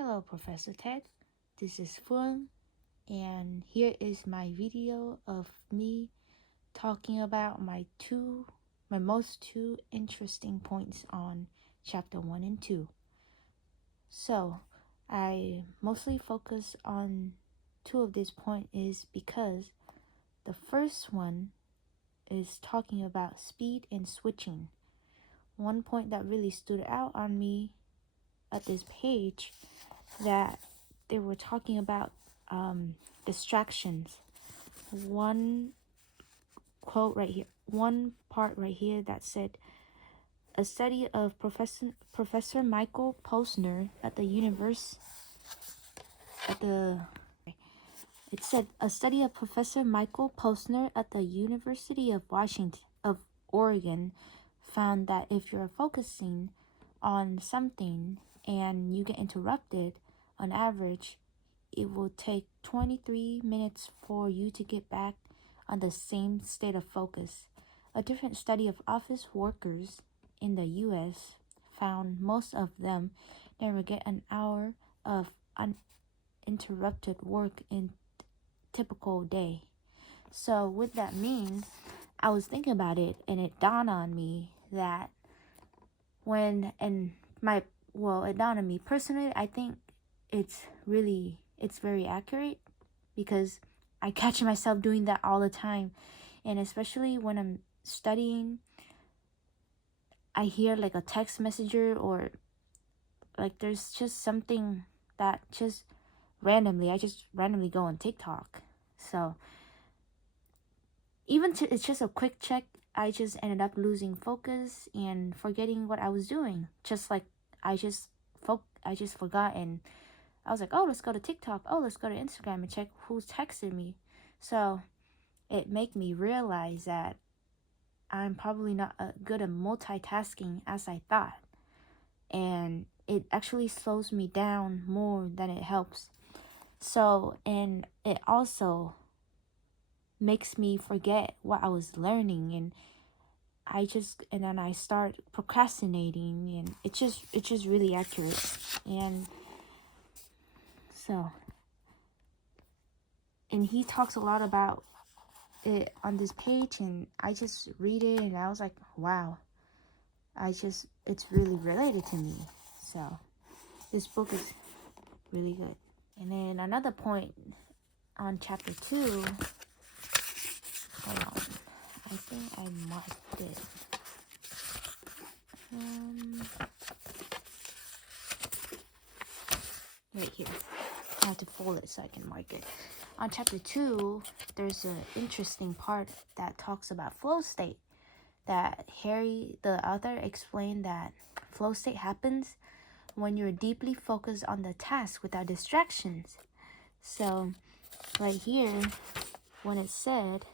Hello, Professor Ted. This is Fun, and here is my video of me talking about my most two interesting points on chapter 1 and 2. So, I mostly focus on two of these points is because the first one is talking about speed and switching. One point that really stood out on me at this page that they were talking about distractions. One one part right here that said a study of Professor Michael Posner at the it said a study of Professor Michael Posner at the University of Oregon found that if you're focusing on something and you get interrupted, on average, it will take 23 minutes for you to get back on the same state of focus. A different study of office workers in the US found most of them never get an hour of uninterrupted work in typical day. So with that means, I was thinking about it and it dawned on me that it dawned on me personally, I think it's very accurate because I catch myself doing that all the time. And especially when I'm studying, I hear like a text messenger or like there's just something that I just randomly go on TikTok. So it's just a quick check, I just ended up losing focus and forgetting what I was doing. Just like I just forgot, and I was like, oh, let's go to TikTok. Oh, let's go to Instagram and check who's texted me. So it made me realize that I'm probably not good at multitasking as I thought. And it actually slows me down more than it helps. So, and it also makes me forget what I was learning, and then I start procrastinating, and it's just really accurate. And so, and he talks a lot about it on this page, and I just read it and I was like, wow, it's really related to me. So this book is really good. And then another point on chapter 2, hold on, I think I marked it. Right here. I have to fold it so I can mark it. On chapter 2, there's an interesting part that talks about flow state. That Harry, the author, explained that flow state happens when you're deeply focused on the task without distractions. So, right here, when it said,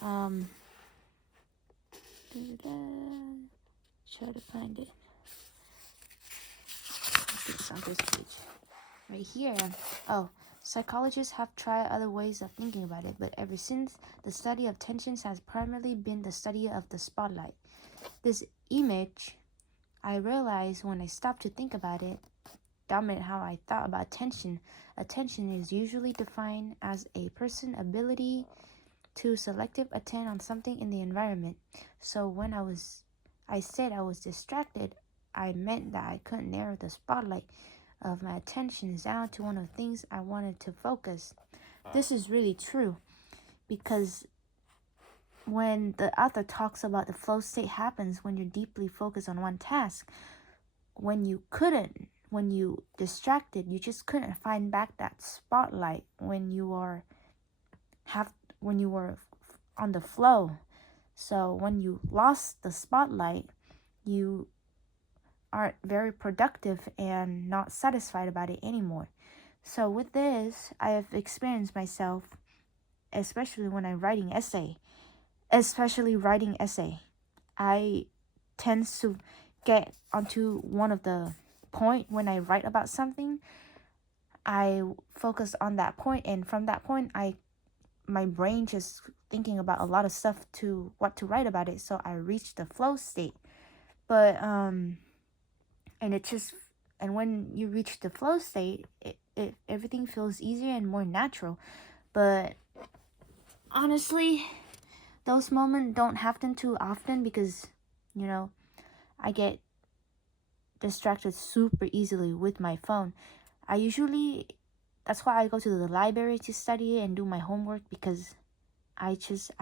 try to find it. It's on this page. Right here. Oh, psychologists have tried other ways of thinking about it, but ever since, the study of tensions has primarily been the study of the spotlight. This image, I realized when I stopped to think about it, dominate how I thought about attention. Attention is usually defined as a person's ability to selective attend on something in the environment. So when I said I was distracted, I meant that I couldn't narrow the spotlight of my attention down to one of the things I wanted to focus. This is really true because when the author talks about the flow state happens when you're deeply focused on one task, when you distracted, you just couldn't find back that spotlight when you were on the flow. So when you lost the spotlight, you aren't very productive and not satisfied about it anymore. So with this, I have experienced myself, especially when I'm writing essay. I tend to get onto one of the point when I write about something. I focus on that point, and from that point, my brain just thinking about a lot of stuff to what to write about it. So I reach the flow state, but and it just And when you reach the flow state, everything feels easier and more natural. But honestly, those moments don't happen too often because, you know, I get distracted super easily with my phone. That's why I go to the library to study and do my homework, because I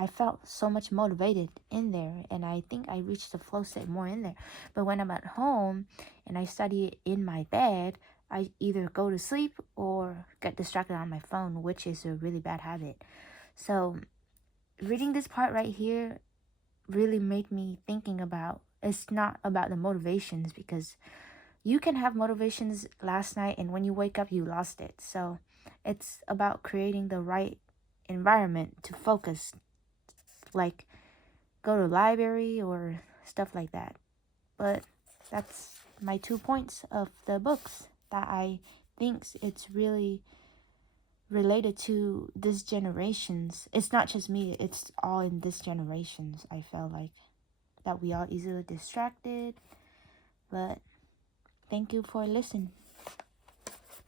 felt so much motivated in there, and I think I reached the flow state more in there. But when I'm at home and I study in my bed, I either go to sleep or get distracted on my phone, which is a really bad habit. So reading this part right here really made me thinking about, it's not about the motivations, because you can have motivations last night and when you wake up you lost it. So it's about creating the right environment to focus, like go to library or stuff like that. But that's my 2 points of the books that I think it's really related to this generations. It's not just me, it's all in this generations. I felt like that we are easily distracted. But thank you for listening.